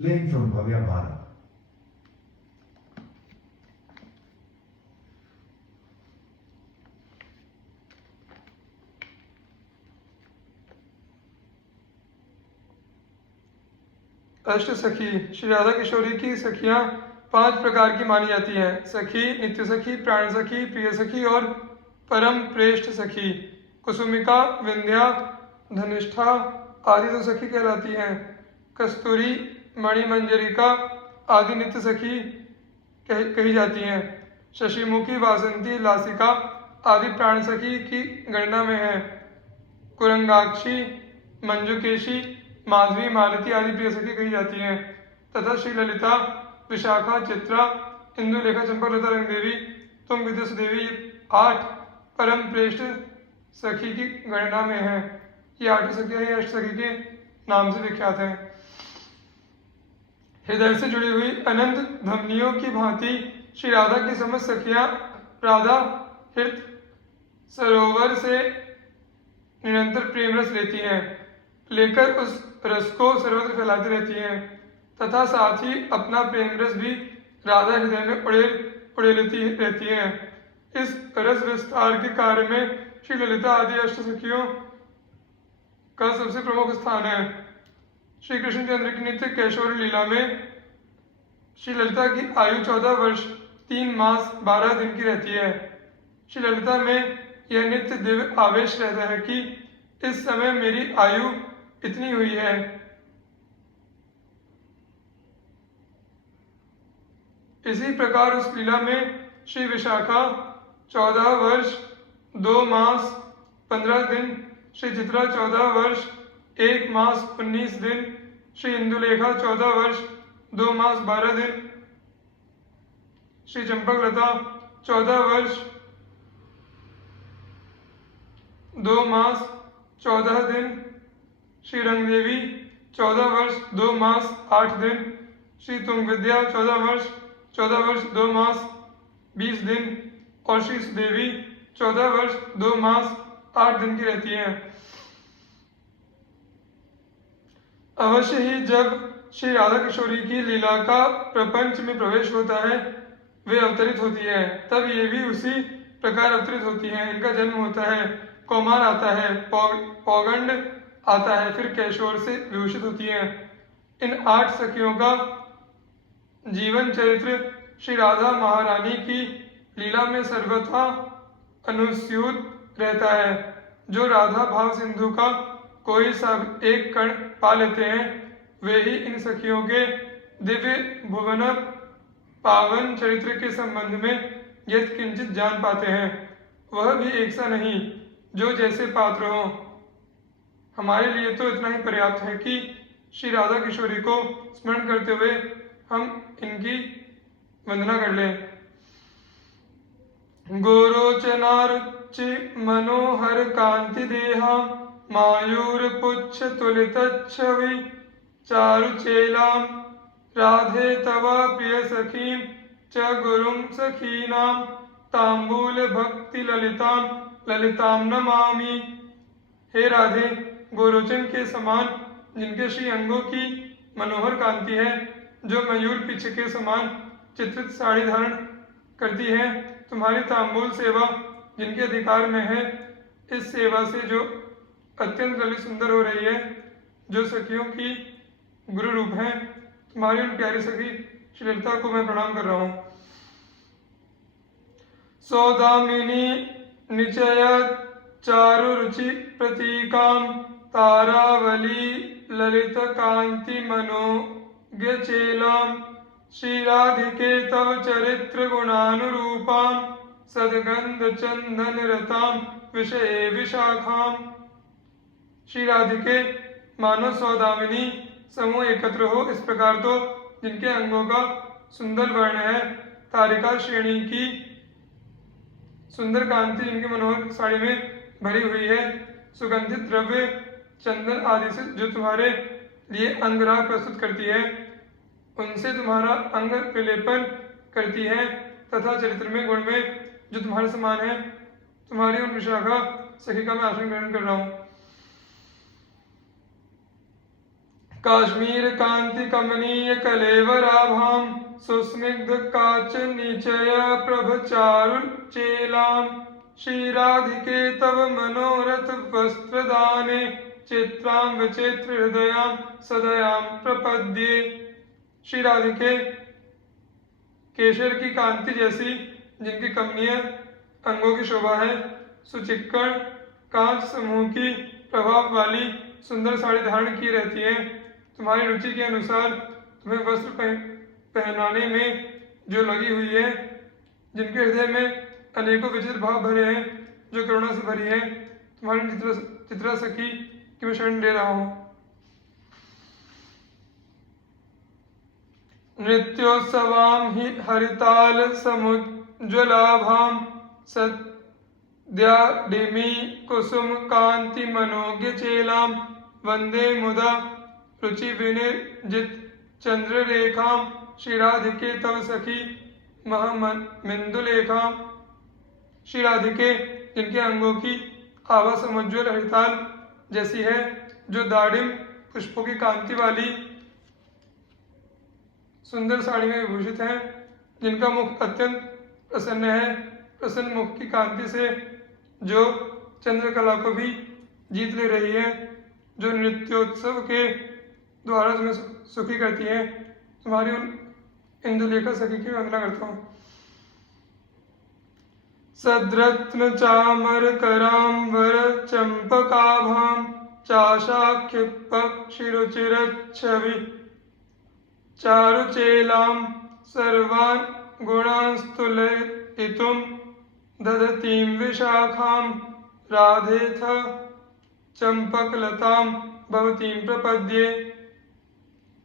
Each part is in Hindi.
Playing from Bhavya Bharat. अष्ट सखी। श्री राधा किशोरी की सखियां 5 प्रकार की मानी जाती हैं। सखी, नित्य सखी, प्राण सखी, प्रिय सखी और परम प्रेष्ठ सखी। कुसुमिका, विंध्या, धनिष्ठा आदि तो सखी कहलाती हैं। कस्तूरी, मणिमंजरिका आदि नित्य सखी कही जाती हैं। शशिमुखी, वासंती, लासिका आदि प्राण सखी की गणना में है। कुरंगाक्षी, मंजुकेशी, माधवी, मालती आदि प्रिय सखी कही जाती हैं। तथा श्री ललिता, विशाखा, चित्रा, इंदुलेखा, चंपालता, रंगदेवी, तुंग, विद्युत देवी 8 परम प्रेष्ठ सखी की गणना में है। ये 8 सखियां ही अष्ट सखी के नाम से विख्यात हैं। हृदय से जुड़ी हुई अनंत धमनियों की भांति श्री राधा की समस्त सखियां राधा हृत सरोवर से निरंतर प्रेम रस लेती हैं, लेकर उस रस को सर्वत्र फैलाती रहती हैं तथा साथ ही अपना प्रेम रस भी राधा हृदय में उड़ेलती रहती हैं। इस रस विस्तार के कार्य में श्री ललिता आदि अष्ट सखियों का सबसे प्रमुख स्थान है। श्री कृष्णचंद्र की नित्य कैशोर लीला में श्री ललिता की आयु 14 वर्ष 3 मास 12 दिन की रहती है। श्री ललिता में यह नित्य दिव्य आवेश रहता है कि इस समय मेरी आयु इतनी हुई है। इसी प्रकार उस लीला में श्री विशाखा 14 वर्ष 2 मास 15 दिन, श्री चित्रा 14 वर्ष 1 मास 19 दिन, श्री इंदुलेखा 14 वर्ष 2 मास 12 दिन, श्री चंपकलता 14 वर्ष 2 मास 14 दिन, श्री रंगदेवी 14 वर्ष 2 मास 8 दिन, श्री तुंगविद्या 14 वर्ष 2 मास 20 दिन और श्री सुदेवी 14 वर्ष 2 मास 8 दिन की रहती हैं। अवश्य ही जब श्री राधा किशोरी की लीला का प्रपंच में प्रवेश होता है, वे अवतरित होती है, तब ये भी उसी प्रकार अवतरित होती हैं। इनका जन्म होता है, कौमार आता है, पौगंड आता है, फिर कैशोर से विभूषित होती हैं। इन 8 सखियों का जीवन चरित्र श्री राधा महारानी की लीला में सर्वथा अनुस्यूत रहता है। जो राधा भाव सिंधु का कोई सब एक कण पा लेते हैं, वे ही इन सखियों के दिव्य भुवन पावन चरित्र के संबंध में यत् किंचित जान पाते हैं। वह भी एक सा नहीं, जो जैसे पात्र हो। हमारे लिए तो इतना ही पर्याप्त है कि श्री राधा किशोरी को स्मरण करते हुए हम इनकी वंदना कर लें। गोरोचनारुचि मनोहर कांति देहा मायूर पुच्छ तुलित छवि चारुचेलाम राधे तवा प्रिय सखीम च गुरुम सखीनाम तांबूल भक्ति ललिताम ललिताम नमामि। हे राधे, गोरोचन के समान जिनके श्री अंगों की मनोहर कांति है, जो मयूर पिछ के समान चित्रित साड़ी धारण करती है, तुम्हारी तांबूल सेवा जिनके अधिकार में है, इस सेवा से जो अत्यंत ललित सुंदर हो रही है, जो सखियों की गुरु रूप है, तुम्हारी उन प्यारी सखी श्री ललिता को मैं प्रणाम कर रहा हूँ। सौदामिनी निचय चारु रुचि प्रतीकाम तारावली ललित कांति मनोज्ञ चेलाम श्री राधिके तव चरित्र गुणानुरूपाम सदगंध चंदन रताम विषये विशाखाम। श्री राधिके मानो सौदामिनी समूह एकत्र हो, इस प्रकार तो जिनके अंगों का सुंदर वर्ण है, तारिका श्रेणी की सुंदर कांति जिनकी मनोहर साड़ी में भरी हुई है, सुगंधित द्रव्य चंदन आदि से जो तुम्हारे लिए अंगराग प्रस्तुत करती है, उनसे तुम्हारा अंग विलेपन करती है, तथा चरित्र में गुण में जो तुम्हारे समान है, तुम्हारी उन विशाखा सखी का मैं आसन ग्रहण कर रहा हूँ। काश्मीर कांति कमनीय कलेवराभाम सुस्निग्ध काच निचय प्रभचारुल चेलाम श्री राधिके तव मनोरथ वस्त्रदाने चित्राम विचित्र हृदयाम सदयाम प्रपद्ये। श्री राधिके केशर की कांति जैसी जिनकी कमनीय अंगों की शोभा है, सुचिक्कण कांच समूह की प्रभाव वाली सुंदर साड़ी धारण की रहती है। तुम्हारी रुचि के अनुसार तुम्हें वस्त्र पहनाने में जो लगी हुई है, जिनके हृदय में अनेकों विचित्र भाव भरे हैं, जो करुणा से भरी है, तुम्हारी चित्रा सखी की मैं शरण ले रहा हूँ। नृत्योत्सवां हि हरिताल समुज्ज्वलाभां सद्याडिमी कुसुम कांति मनोज्ञ चेलां वंदे मुदा रुचि विनिर्जित चंद्ररेखां श्री राधिके तव सखी महमिंदुलेखां। श्री राधिके जिनके अंगों की आभा समुज्ज्वल हरिताल जैसी है, जो दाडिम पुष्पों की कांति वाली सुंदर साड़ी में विभूषित है, जिनका मुख अत्यंत प्रसन्न है, प्रसन्न मुख की कांति से जो चंद्रकला को भी जीत ले रही है, जो नृत्योत्सव के द्वारा तुम्हें सुखी करती है, तुम्हारी उन इंदुलेखा सखी की वंदना करता हूँ। सद्रत्न चामर करांबर चंपकाभां चाशाक्षिपक्षिरुचिरच्छवि चारुचेलां सर्वान् गुणांस्तुलयितुं दधतीं विशाखां राधेथ चंपकलतां भवतीं प्रपद्ये।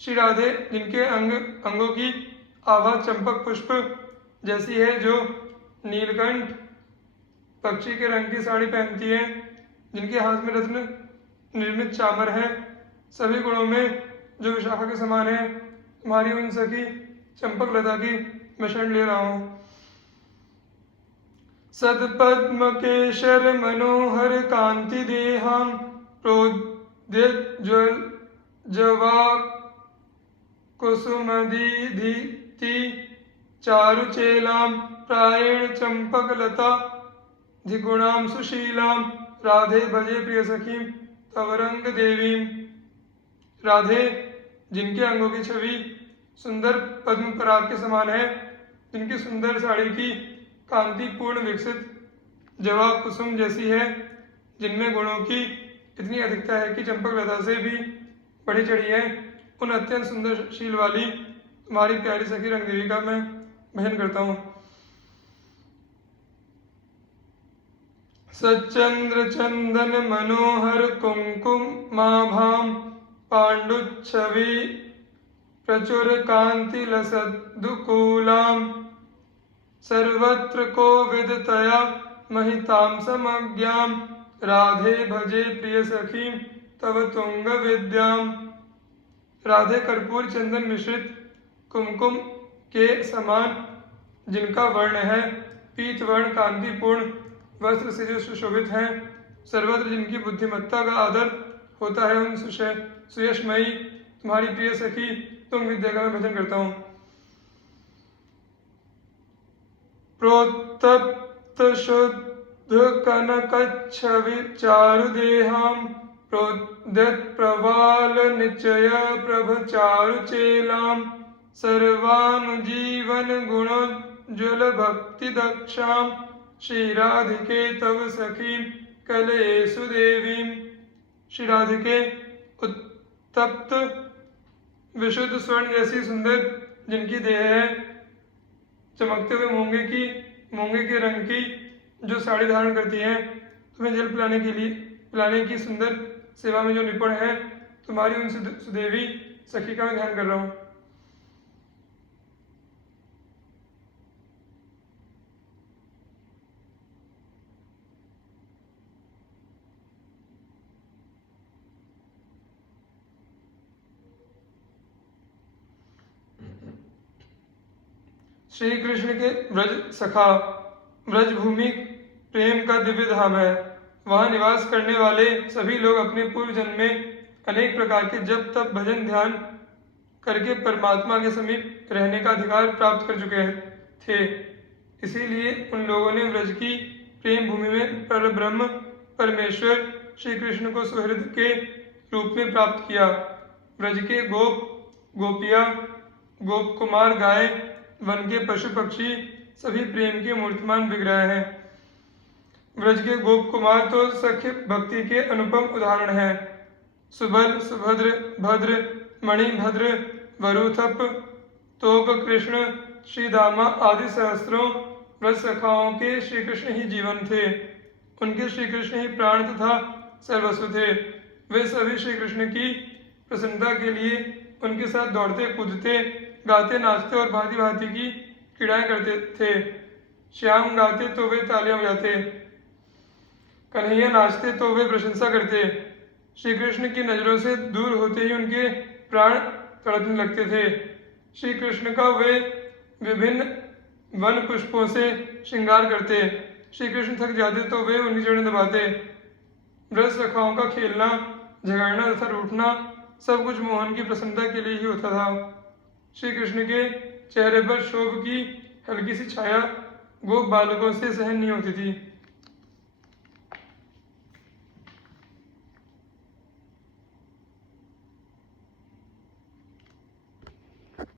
श्री राधे जिनके अंगों की आभा चंपक पुष्प जैसी है, जो नीलकंठ पक्षी के रंग की साड़ी पहनती है, जिनके हाथ में रत्न निर्मित चामर है, सभी गुणों में जो विशाखा के समान है, तुम्हारी उन सखी चंपक लता की मैं शरण ले रहा हूँ। सदपद्म केशर मनोहर कांति देहां प्रोद्यज्वल जवा कुसुमदीधि चारुचेलां प्रायेण चंपकलता धिगुणां सुशीलां राधे भजे प्रिय सखीं तवरंग देवीं। राधे जिनके अंगों की छवि सुंदर पद्म पराग के समान है, जिनकी सुंदर साड़ी की कांति पूर्ण विकसित जवा कुसुम जैसी है, जिनमें गुणों की इतनी अधिकता है कि चंपक लता से भी बढ़ी चढ़ी है, उन अत्यंत सुंदर शील वाली तुम्हारी प्यारी सखी रंग देवी का मैं भजन करता हूँ। सच्चंद्र चंदन मनोहर कुंकुमाभां पांडुच्छवि प्रचुर कांति लसदुकूलां सर्वत्र कोविदतया महितां समज्ञां राधे भजे प्रिय सखी तव तुंग विद्यां। राधे कर्पूर चंदन मिश्रित कुमकुम के समान जिनका वर्ण है, पीत वर्ण कांतिपूर्ण वस्त्र से जो सुशोभित हैं, सर्वत्र जिनकी बुद्धिमत्ता का आदर होता है, उन सुयशमयी तुम्हारी प्रिय सखी तुम विद्या का मैं भजन करता हूँ। प्रोत्तप्त शुद्ध कनकच्छवि चारुदेहां प्रोद्यत प्रवाल निचय प्रभचारुचेलां सर्वानुजीवन गुणोज्ज्वल भक्ति दक्षां श्री राधिके तव सखी कलयेषु देवीं। श्री राधिके उत्तप्त विशुद्ध स्वर्ण जैसी सुंदर जिनकी देह है, चमकते हुए मूंगे के रंग की जो साड़ी धारण करती है, तुम्हें जल पिलाने की सुंदर सेवा में जो निपुण है, तुम्हारी उन सुदेवी सखी का मैं ध्यान कर रहा हूँ। श्री कृष्ण के व्रज सखा व्रज भूमि प्रेम का दिव्य धाम है। वहाँ निवास करने वाले सभी लोग अपने पूर्व जन्म में अनेक प्रकार के जप तप भजन ध्यान करके परमात्मा के समीप रहने का अधिकार प्राप्त कर चुके थे। इसीलिए उन लोगों ने व्रज की प्रेम भूमि में परब्रह्म परमेश्वर श्री कृष्ण को सुहृद के रूप में प्राप्त किया। व्रज के गोप गोपिया गोप कुमार गाय वन के पशु पक्षी सभी प्रेम के मूर्तिमान विग्रह हैं। व्रज के गोप कुमार तो सख्य भक्ति के अनुपम उदाहरण हैं। सुबल सुभद्र भद्र मणिभद्र वरुथप तोक कृष्ण श्रीदामा आदि सहस्त्रों व्रज सखाओं के श्री कृष्ण ही जीवन थे। उनके श्री कृष्ण ही प्राण तथा सर्वस्व थे। वे सभी श्री कृष्ण की प्रसन्नता के लिए उनके साथ दौड़ते कूदते गाते नाचते और भांति भांति की क्रीड़ाएं करते थे। श्याम गाते तो वे तालियां बजाते, कन्हैया नाचते तो वे प्रशंसा करते। श्री कृष्ण की नजरों से दूर होते ही उनके प्राण तड़पने लगते थे। श्री कृष्ण का वे विभिन्न वन पुष्पों से श्रृंगार करते। श्री कृष्ण थक जाते तो वे उनकी जड़ें दबाते। व्रज सखाओं का खेलना झगड़ना तथा रूठना सब कुछ मोहन की प्रसन्नता के लिए ही होता था। श्री कृष्ण के चेहरे पर शोभ की हल्की सी छाया गोप बालकों से सहन नहीं होती थी।